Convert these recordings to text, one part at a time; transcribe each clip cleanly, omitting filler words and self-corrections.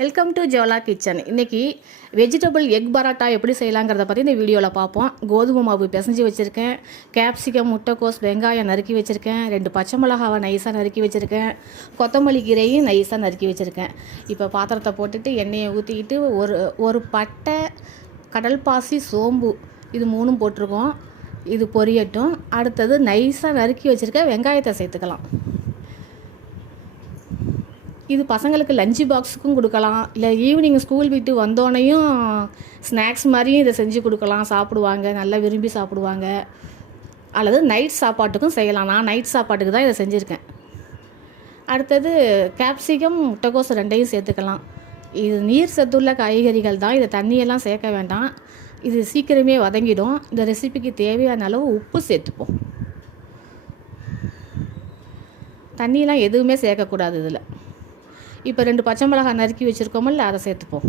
Welcome to Jola kitchen. இன்றைக்கி vegetable egg parotta எப்படி செய்யலாங்கிறத பற்றி இந்த வீடியோவில் பார்ப்போம். கோதுமை மாவு பிசைஞ்சு வச்சுருக்கேன், கேப்சிகம், முட்டைக்கோஸ், வெங்காயம் நறுக்கி வச்சுருக்கேன், 2 பச்சை மிளகாவை நைஸாக நறுக்கி வச்சுருக்கேன், கொத்தமல்லி கீரையும் நைஸாக நறுக்கி வச்சுருக்கேன். இப்போ பாத்திரத்தை போட்டுட்டு எண்ணெயை ஊற்றிக்கிட்டு ஒரு பட்டை, கடல் பாசி, சோம்பு இது 3 போட்டிருக்கோம். இது பொரியட்டும். அடுத்தது நைஸாக நறுக்கி வச்சுருக்க வெங்காயத்தை சேர்த்துக்கலாம். இது பசங்களுக்கு லஞ்சு பாக்ஸுக்கும் கொடுக்கலாம், இல்லை ஈவினிங் ஸ்கூல் விட்டு வந்தோடனையும் ஸ்நாக்ஸ் மாதிரியும் இதை செஞ்சு கொடுக்கலாம், சாப்பிடுவாங்க, நல்லா விரும்பி சாப்பிடுவாங்க. அல்லது நைட் சாப்பாட்டுக்கும் செய்யலாம். நான் நைட் சாப்பாட்டுக்கு தான் இதை செஞ்சுருக்கேன். அடுத்தது கேப்சிகம், முட்டைக்கோஸ் 2ஐயும் சேர்த்துக்கலாம். இது நீர் சத்துள்ள காய்கறிகள் தான், இதை தண்ணியெல்லாம் சேர்க்க வேண்டாம். இது சீக்கிரமே வதங்கிடும். இந்த ரெசிபிக்கு தேவையான அளவு உப்பு சேர்த்துப்போம். தண்ணியெலாம் எதுவுமே சேர்க்கக்கூடாது இதில். இப்போ 2 பச்சை மிளகாய் நறுக்கி வச்சுருக்கோமில்ல, அதை சேர்த்துப்போம்.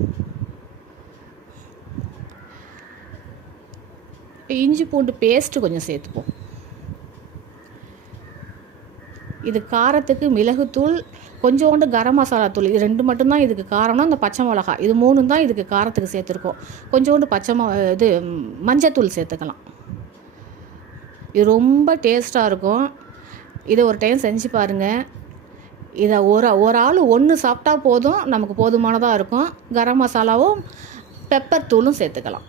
இஞ்சி பூண்டு பேஸ்ட்டு கொஞ்சம் சேர்த்துப்போம். இது காரத்துக்கு மிளகுத்தூள், கொஞ்சோண்டு கரம் மசாலா தூள், இது 2 மட்டும்தான் இதுக்கு காரணம். இந்த பச்சை மிளகாய் இது 3 தான் இதுக்கு காரத்துக்கு சேர்த்துருக்கோம். கொஞ்சோண்டு மஞ்சத்தூள் சேர்த்துக்கலாம். இது ரொம்ப டேஸ்ட்டாக இருக்கும். இதை ஒரு டைம் செஞ்சு பாருங்கள். இதை ஒரு ஆள் 1 சாப்பிட்டா போதும், நமக்கு போதுமானதாக இருக்கும். கரம் மசாலாவும் பெப்பர் தூளும் சேர்த்துக்கலாம்.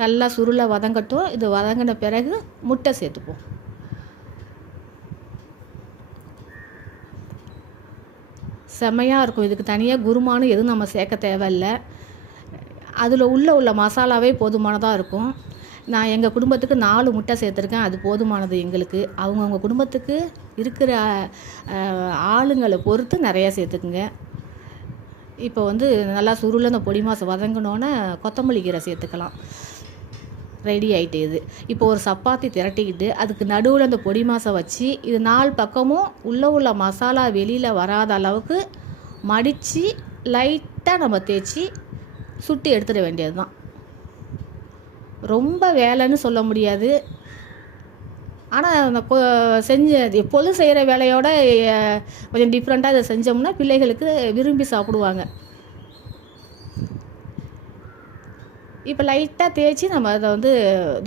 நல்லா சுருளை வதங்கட்டும். இது வதங்கின பிறகு முட்டை சேர்த்துப்போம். செம்மையாக இருக்கும். இதுக்கு தனியாக குருமானு எதுவும் நம்ம சேர்க்க தேவையில்லை. அதில் உள்ள மசாலாவே போதுமானதாக இருக்கும். நான் எங்கள் குடும்பத்துக்கு 4 முட்டை சேர்த்துருக்கேன், அது போதுமானது எங்களுக்கு. அவங்கவுங்க குடும்பத்துக்கு இருக்கிற ஆளுங்களை பொறுத்து நிறையா சேர்த்துக்குங்க. இப்போ நல்லா சுருள அந்த பொடி மாசம் வதங்கினோன்னே கொத்தமல்லி கீரை சேர்த்துக்கலாம். ரெடி ஆகிட்டு இது. இப்போ ஒரு சப்பாத்தி திரட்டிக்கிட்டு அதுக்கு நடுவில் அந்த பொடி மாசம் வச்சு இது 4 பக்கமும் உள்ள மசாலா வெளியில் வராத அளவுக்கு மடித்து லைட்டாக நம்ம தேய்ச்சி சுட்டி எடுத்துட வேண்டியது தான். ரொம்ப வேலைன்னு சொல்ல முடியாது. ஆனால் எப்போதும் செய்கிற வேலையோட கொஞ்சம் டிஃப்ரெண்ட்டாக இதை செஞ்சோம்னா பிள்ளைகளுக்கு விரும்பி சாப்பிடுவாங்க. இப்போ லைட்டாக தேய்ச்சி நம்ம அதை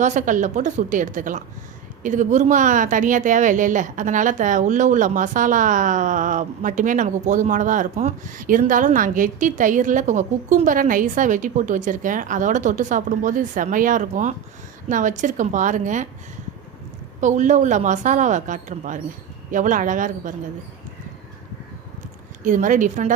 தோசைக்கல்லில் போட்டு சுட்டு எடுத்துக்கலாம். இதுக்கு குருமா தனியாக தேவை இல்லைல்ல, அதனால் உள்ள மசாலா மட்டுமே நமக்கு போதுமானதாக இருக்கும். இருந்தாலும் நான் கெட்டி தயிரில் குக்கும்பரை நைஸாக வெட்டி போட்டு வச்சுருக்கேன். அதோட தொட்டு சாப்பிடும்போது இது செம்மையாக இருக்கும். நான் வச்சுருக்கேன் பாருங்கள். இப்போ உள்ள மசாலாவை காட்டுறேன் பாருங்கள், எவ்வளோ அழகாக இருக்குது பாருங்கள். இது மாதிரி டிஃப்ரெண்ட்டாக